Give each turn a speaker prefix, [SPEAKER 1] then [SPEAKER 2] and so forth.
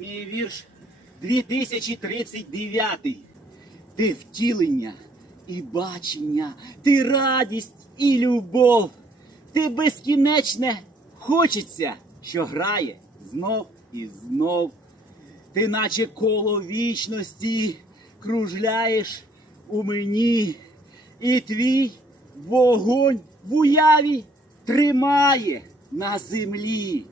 [SPEAKER 1] Мій вірш 2039. Ти втілення і бачення, ти радість і любов. Ти безкінечне хочеться, що грає знов і знов. Ти наче коло вічності кружляєш у мені, і твій вогонь в уяві тримає на землі.